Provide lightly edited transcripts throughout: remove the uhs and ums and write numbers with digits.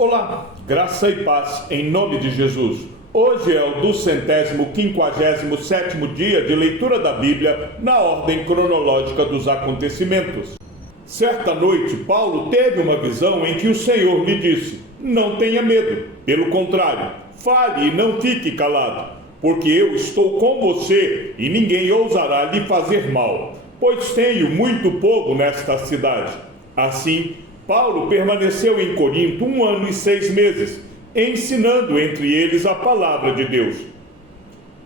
Olá, graça e paz em nome de Jesus. Hoje é o 257º dia de leitura da Bíblia na ordem cronológica dos acontecimentos. Certa noite, Paulo teve uma visão em que o Senhor lhe disse: não tenha medo, pelo contrário, fale e não fique calado, porque eu estou com você e ninguém ousará lhe fazer mal, pois tenho muito povo nesta cidade. Assim, Paulo permaneceu em Corinto 1 ano e 6 meses, ensinando entre eles a palavra de Deus.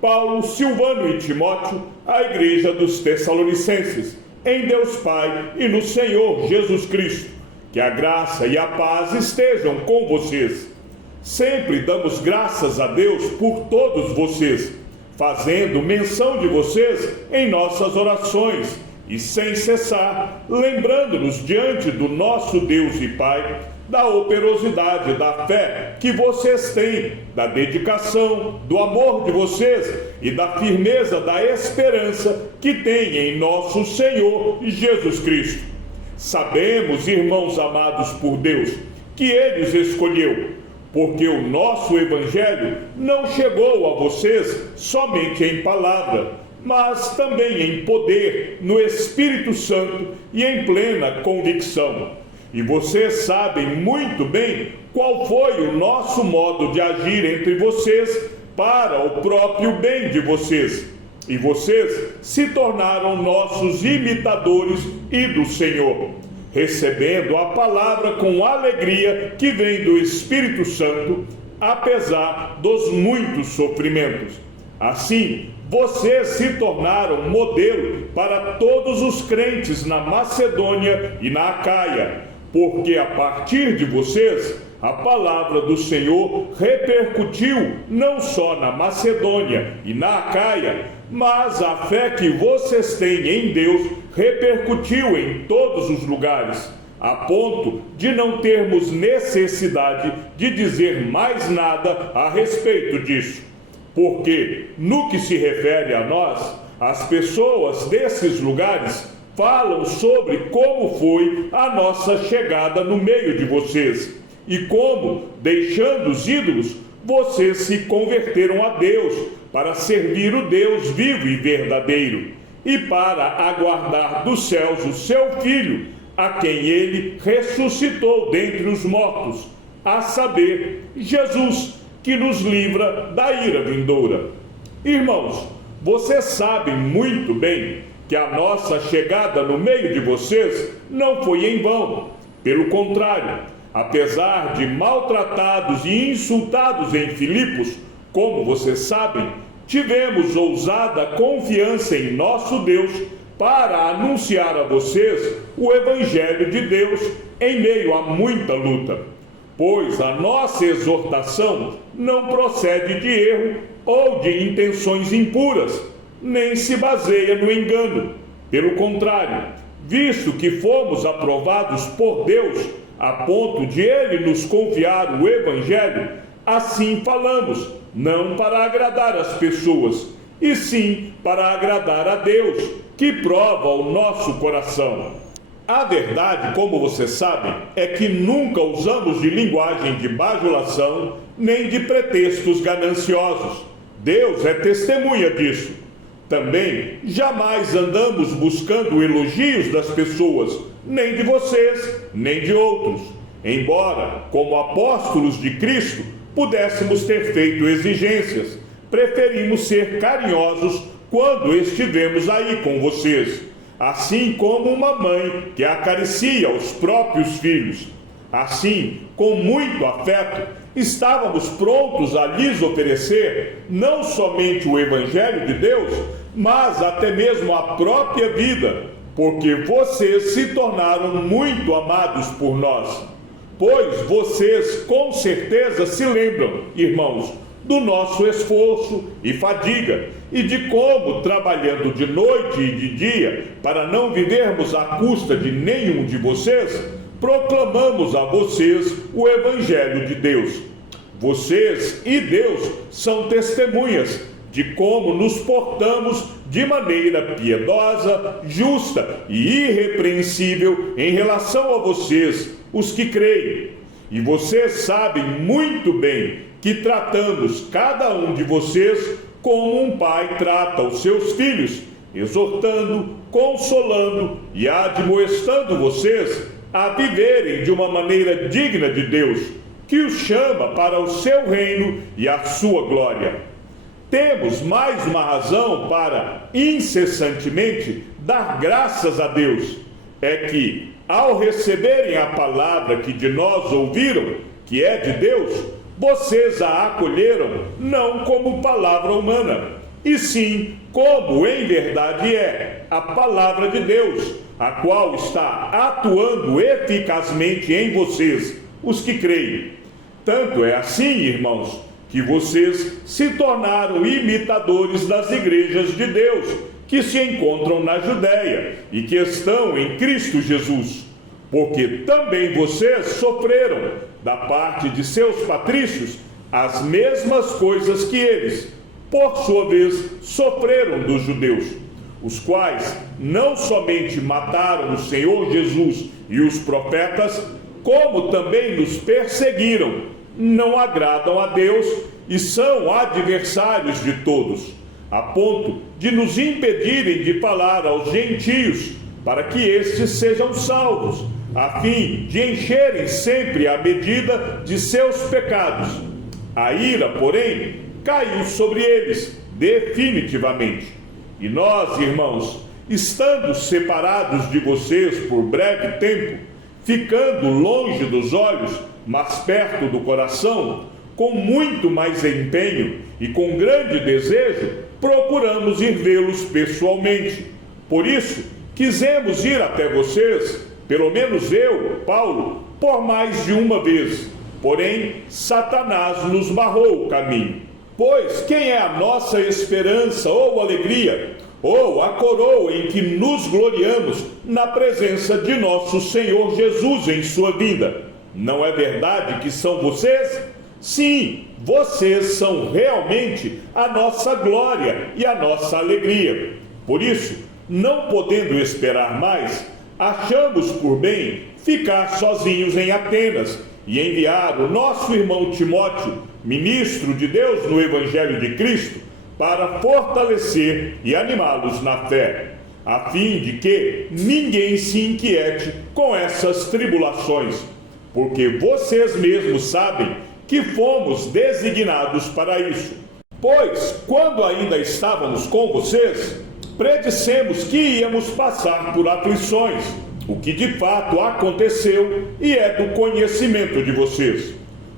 Paulo, Silvano e Timóteo, a igreja dos Tessalonicenses, em Deus Pai e no Senhor Jesus Cristo. Que a graça e a paz estejam com vocês. Sempre damos graças a Deus por todos vocês, fazendo menção de vocês em nossas orações e sem cessar, lembrando-nos diante do nosso Deus e Pai da operosidade da fé que vocês têm, da dedicação, do amor de vocês e da firmeza da esperança que têm em nosso Senhor Jesus Cristo. Sabemos, irmãos amados por Deus, que Ele os escolheu, porque o nosso Evangelho não chegou a vocês somente em palavra, mas também em poder, no Espírito Santo e em plena convicção. E vocês sabem muito bem qual foi o nosso modo de agir entre vocês para o próprio bem de vocês. E vocês se tornaram nossos imitadores e do Senhor, recebendo a palavra com alegria que vem do Espírito Santo, apesar dos muitos sofrimentos. Assim, vocês se tornaram modelo para todos os crentes na Macedônia e na Acaia, porque a partir de vocês, a palavra do Senhor repercutiu não só na Macedônia e na Acaia, mas a fé que vocês têm em Deus repercutiu em todos os lugares, a ponto de não termos necessidade de dizer mais nada a respeito disso. Porque, no que se refere a nós, as pessoas desses lugares falam sobre como foi a nossa chegada no meio de vocês e como, deixando os ídolos, vocês se converteram a Deus para servir o Deus vivo e verdadeiro e para aguardar dos céus o seu Filho, a quem Ele ressuscitou dentre os mortos, a saber, Jesus, que nos livra da ira vindoura. Irmãos, vocês sabem muito bem que a nossa chegada no meio de vocês não foi em vão. Pelo contrário, apesar de maltratados e insultados em Filipos, como vocês sabem, tivemos ousada confiança em nosso Deus para anunciar a vocês o Evangelho de Deus em meio a muita luta. Pois a nossa exortação não procede de erro ou de intenções impuras, nem se baseia no engano. Pelo contrário, visto que fomos aprovados por Deus a ponto de Ele nos confiar o Evangelho, assim falamos, não para agradar as pessoas, e sim para agradar a Deus, que prova o nosso coração. A verdade, como vocês sabem, é que nunca usamos de linguagem de bajulação, nem de pretextos gananciosos. Deus é testemunha disso. Também jamais andamos buscando elogios das pessoas, nem de vocês, nem de outros. Embora, como apóstolos de Cristo, pudéssemos ter feito exigências, preferimos ser carinhosos quando estivemos aí com vocês. Assim como uma mãe que acaricia os próprios filhos. Assim, com muito afeto, estávamos prontos a lhes oferecer não somente o Evangelho de Deus, mas até mesmo a própria vida, porque vocês se tornaram muito amados por nós. Pois vocês com certeza se lembram, irmãos, do nosso esforço e fadiga, e de como, trabalhando de noite e de dia, para não vivermos à custa de nenhum de vocês, proclamamos a vocês o Evangelho de Deus. Vocês e Deus são testemunhas de como nos portamos de maneira piedosa, justa e irrepreensível em relação a vocês, os que creem. E vocês sabem muito bem que tratamos cada um de vocês como um pai trata os seus filhos, exortando, consolando e admoestando vocês a viverem de uma maneira digna de Deus, que os chama para o seu reino e a sua glória. Temos mais uma razão para incessantemente dar graças a Deus, é que, ao receberem a palavra que de nós ouviram, que é de Deus, vocês a acolheram não como palavra humana, e sim como em verdade é a palavra de Deus, a qual está atuando eficazmente em vocês, os que creem. Tanto é assim, irmãos, que vocês se tornaram imitadores das igrejas de Deus, que se encontram na Judéia e que estão em Cristo Jesus, porque também vocês sofreram, da parte de seus patrícios, as mesmas coisas que eles, por sua vez, sofreram dos judeus, os quais não somente mataram o Senhor Jesus e os profetas, como também nos perseguiram, não agradam a Deus e são adversários de todos, a ponto de nos impedirem de falar aos gentios, para que estes sejam salvos, a fim de encherem sempre a medida de seus pecados. A ira, porém, caiu sobre eles definitivamente. E nós, irmãos, estando separados de vocês por breve tempo, ficando longe dos olhos, mas perto do coração, com muito mais empenho e com grande desejo, procuramos ir vê-los pessoalmente. Por isso, quisemos ir até vocês, pelo menos eu, Paulo, por mais de uma vez. Porém, Satanás nos barrou o caminho. Pois quem é a nossa esperança ou alegria, ou a coroa em que nos gloriamos na presença de nosso Senhor Jesus em sua vinda? Não é verdade que são vocês? Sim, vocês são realmente a nossa glória e a nossa alegria. Por isso, não podendo esperar mais, achamos por bem ficar sozinhos em Atenas e enviar o nosso irmão Timóteo, ministro de Deus no Evangelho de Cristo, para fortalecer e animá-los na fé, a fim de que ninguém se inquiete com essas tribulações, porque vocês mesmos sabem que fomos designados para isso. Pois, quando ainda estávamos com vocês, predissemos que íamos passar por aflições, o que de fato aconteceu e é do conhecimento de vocês.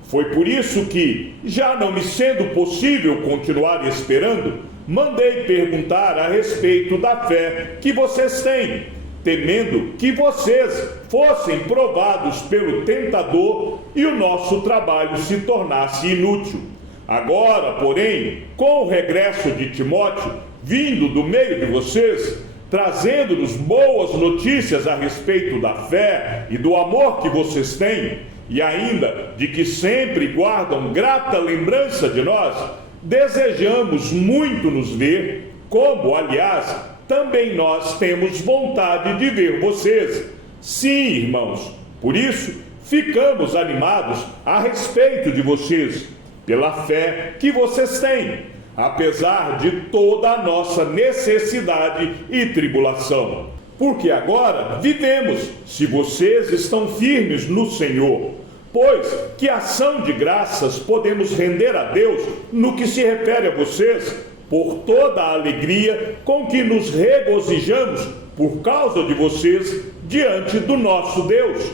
Foi por isso que, já não me sendo possível continuar esperando, mandei perguntar a respeito da fé que vocês têm, temendo que vocês fossem provados pelo tentador e o nosso trabalho se tornasse inútil. Agora, porém, com o regresso de Timóteo, vindo do meio de vocês, trazendo-nos boas notícias a respeito da fé e do amor que vocês têm, e ainda de que sempre guardam grata lembrança de nós, desejamos muito nos ver, como, aliás, também nós temos vontade de ver vocês. Sim, irmãos, por isso ficamos animados a respeito de vocês, pela fé que vocês têm, apesar de toda a nossa necessidade e tribulação. Porque agora vivemos, se vocês estão firmes no Senhor. Pois que ação de graças podemos render a Deus no que se refere a vocês, por toda a alegria com que nos regozijamos por causa de vocês diante do nosso Deus.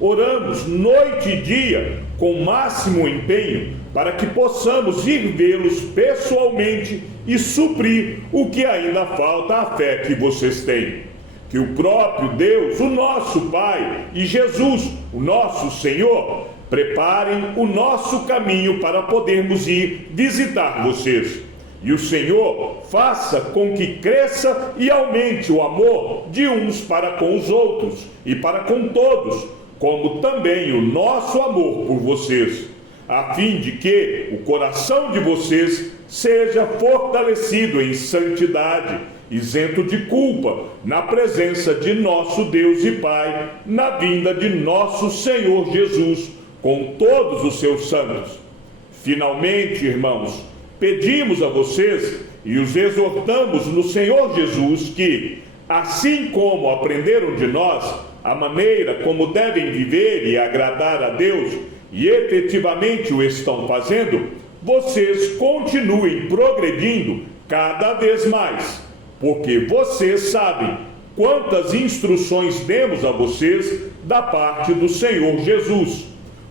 Oramos noite e dia com máximo empenho para que possamos ir vê-los pessoalmente e suprir o que ainda falta à fé que vocês têm. Que o próprio Deus, o nosso Pai, e Jesus, o nosso Senhor, preparem o nosso caminho para podermos ir visitar vocês. E o Senhor faça com que cresça e aumente o amor de uns para com os outros e para com todos, como também o nosso amor por vocês, a fim de que o coração de vocês seja fortalecido em santidade, isento de culpa, na presença de nosso Deus e Pai, na vinda de nosso Senhor Jesus, com todos os seus santos. Finalmente, irmãos, pedimos a vocês e os exortamos no Senhor Jesus que, assim como aprenderam de nós a maneira como devem viver e agradar a Deus, e efetivamente o estão fazendo, vocês continuem progredindo cada vez mais, porque vocês sabem quantas instruções demos a vocês da parte do Senhor Jesus,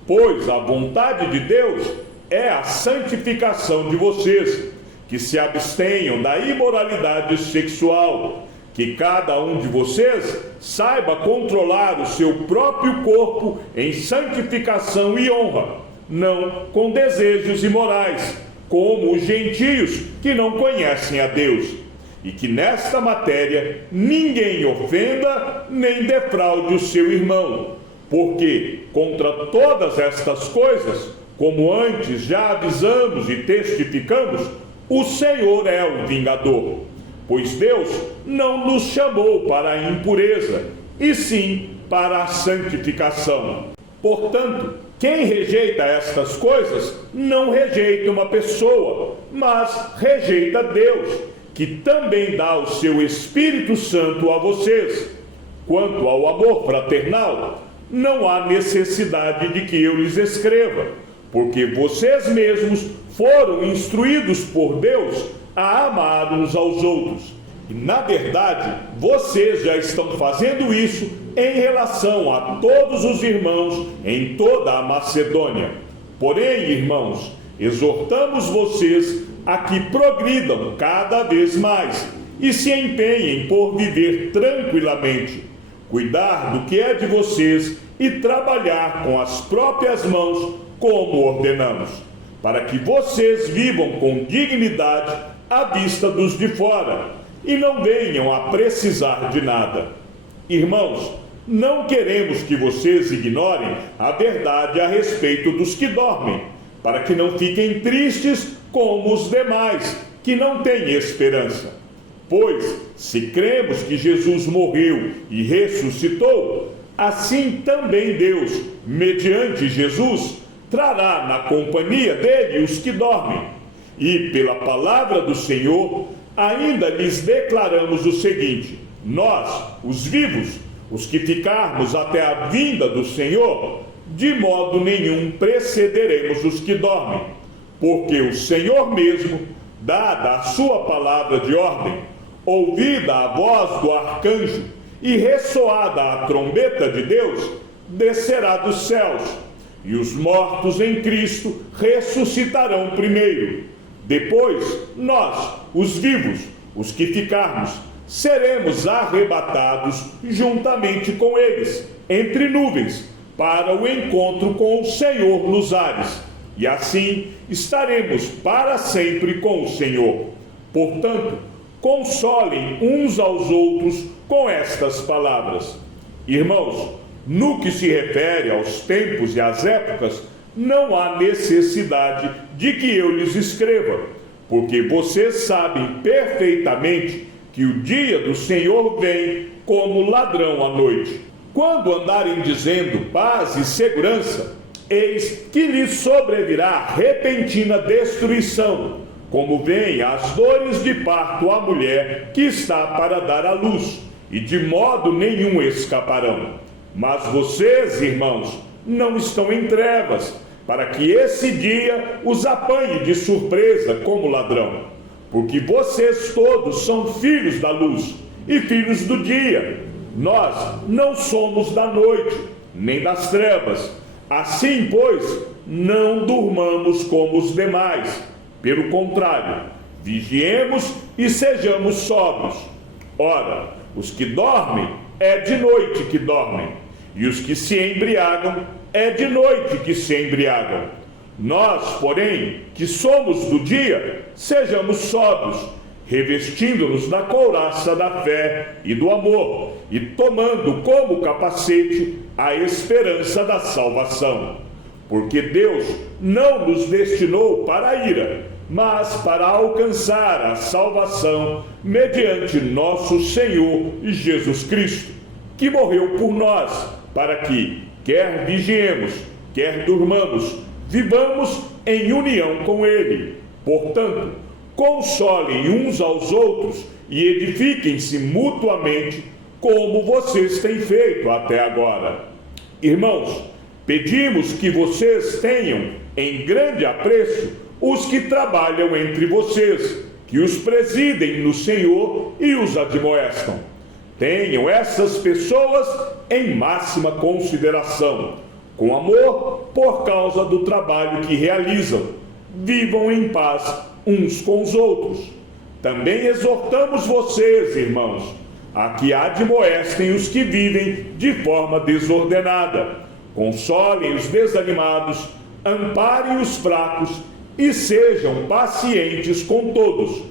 pois a vontade de Deus é a santificação de vocês, que se abstenham da imoralidade sexual, que cada um de vocês saiba controlar o seu próprio corpo em santificação e honra, não com desejos imorais, como os gentios que não conhecem a Deus, e que nesta matéria ninguém ofenda nem defraude o seu irmão, porque contra todas estas coisas, como antes já avisamos e testificamos, o Senhor é o vingador, pois Deus não nos chamou para a impureza, e sim para a santificação. Portanto, quem rejeita estas coisas não rejeita uma pessoa, mas rejeita Deus, que também dá o seu Espírito Santo a vocês. Quanto ao amor fraternal, não há necessidade de que eu lhes escreva, porque vocês mesmos foram instruídos por Deus a amar uns aos outros. E, na verdade, vocês já estão fazendo isso em relação a todos os irmãos em toda a Macedônia. Porém, irmãos, exortamos vocês a que progridam cada vez mais e se empenhem por viver tranquilamente, cuidar do que é de vocês e trabalhar com as próprias mãos, como ordenamos, para que vocês vivam com dignidade à vista dos de fora e não venham a precisar de nada. Irmãos, não queremos que vocês ignorem a verdade a respeito dos que dormem, para que não fiquem tristes como os demais, que não têm esperança. Pois, se cremos que Jesus morreu e ressuscitou, assim também Deus, mediante Jesus, trará na companhia dele os que dormem. E, pela palavra do Senhor, ainda lhes declaramos o seguinte: nós, os vivos, os que ficarmos até a vinda do Senhor, de modo nenhum precederemos os que dormem, porque o Senhor mesmo, dada a sua palavra de ordem, ouvida a voz do arcanjo e ressoada a trombeta de Deus, descerá dos céus, e os mortos em Cristo ressuscitarão primeiro. Depois, nós, os vivos, os que ficarmos, seremos arrebatados juntamente com eles, entre nuvens, para o encontro com o Senhor nos ares, e assim estaremos para sempre com o Senhor. Portanto, consolem uns aos outros com estas palavras. Irmãos, no que se refere aos tempos e às épocas, não há necessidade de que eu lhes escreva, porque vocês sabem perfeitamente que o dia do Senhor vem como ladrão à noite. Quando andarem dizendo paz e segurança, eis que lhes sobrevirá repentina destruição, como vem as dores de parto à mulher que está para dar à luz, e de modo nenhum escaparão. Mas vocês, irmãos, não estão em trevas, para que esse dia os apanhe de surpresa como ladrão. Porque vocês todos são filhos da luz e filhos do dia. Nós não somos da noite, nem das trevas. Assim, pois, não durmamos como os demais. Pelo contrário, vigiemos e sejamos sóbrios. Ora, os que dormem, é de noite que dormem, e os que se embriagam, é de noite que se embriagam. Nós, porém, que somos do dia, sejamos sóbrios, revestindo-nos da couraça da fé e do amor, e tomando como capacete a esperança da salvação. Porque Deus não nos destinou para a ira, mas para alcançar a salvação mediante nosso Senhor Jesus Cristo, que morreu por nós, para que, quer vigiemos, quer durmamos, vivamos em união com Ele. Portanto, consolem uns aos outros e edifiquem-se mutuamente, como vocês têm feito até agora. Irmãos, pedimos que vocês tenham em grande apreço os que trabalham entre vocês, que os presidem no Senhor e os admoestam. Tenham essas pessoas em máxima consideração, com amor por causa do trabalho que realizam. Vivam em paz uns com os outros. Também exortamos vocês, irmãos, a que admoestem os que vivem de forma desordenada. Consolem os desanimados, amparem os fracos e sejam pacientes com todos.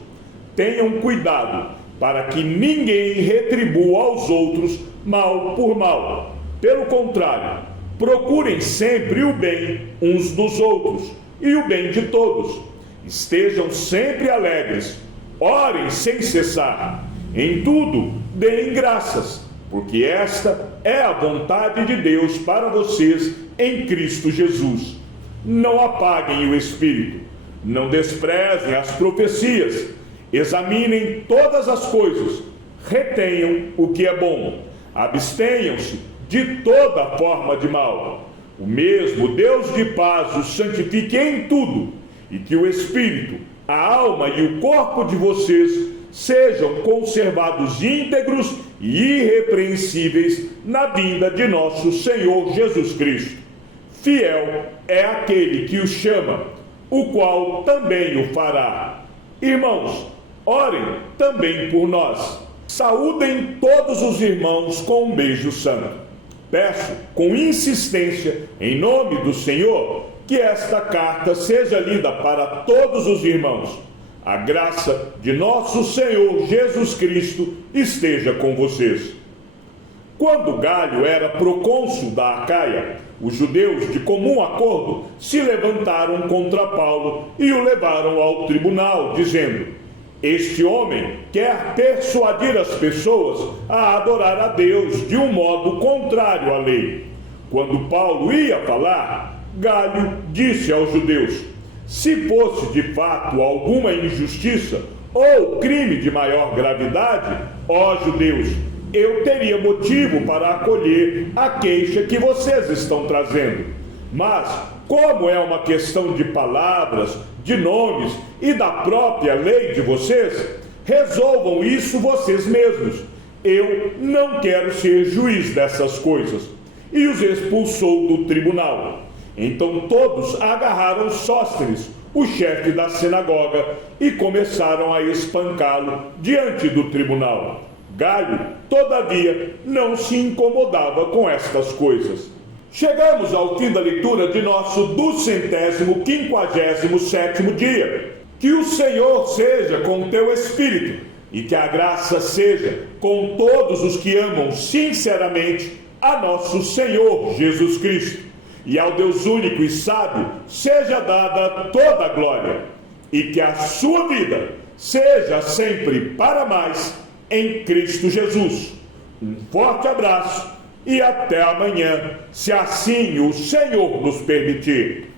Tenham cuidado para que ninguém retribua aos outros mal por mal. Pelo contrário, procurem sempre o bem uns dos outros e o bem de todos. Estejam sempre alegres, orem sem cessar. Em tudo, deem graças, porque esta é a vontade de Deus para vocês em Cristo Jesus. Não apaguem o Espírito, não desprezem as profecias, examinem todas as coisas, retenham o que é bom, abstenham-se de toda forma de mal. O mesmo Deus de paz os santifique em tudo, e que o Espírito, a alma e o corpo de vocês sejam conservados íntegros e irrepreensíveis na vinda de nosso Senhor Jesus Cristo. Fiel é aquele que o chama, o qual também o fará. Irmãos, orem também por nós. Saúdem todos os irmãos com um beijo santo. Peço com insistência, em nome do Senhor, que esta carta seja lida para todos os irmãos. A graça de nosso Senhor Jesus Cristo esteja com vocês. Quando Galho era procônsul da Acaia, os judeus, de comum acordo, se levantaram contra Paulo e o levaram ao tribunal, dizendo: este homem quer persuadir as pessoas a adorar a Deus de um modo contrário à lei. Quando Paulo ia falar, Galho disse aos judeus: se fosse de fato alguma injustiça ou crime de maior gravidade, ó judeus, eu teria motivo para acolher a queixa que vocês estão trazendo. Mas, como é uma questão de palavras, de nomes e da própria lei de vocês, resolvam isso vocês mesmos. Eu não quero ser juiz dessas coisas. E os expulsou do tribunal. Então todos agarraram Sóstenes, o chefe da sinagoga, e começaram a espancá-lo diante do tribunal. Galho, todavia, não se incomodava com estas coisas. Chegamos ao fim da leitura de nosso 257º dia. Que o Senhor seja com teu espírito e que a graça seja com todos os que amam sinceramente a nosso Senhor Jesus Cristo. E ao Deus único e sábio seja dada toda a glória, e que a sua vida seja sempre para mais em Cristo Jesus. Um forte abraço e até amanhã, se assim o Senhor nos permitir.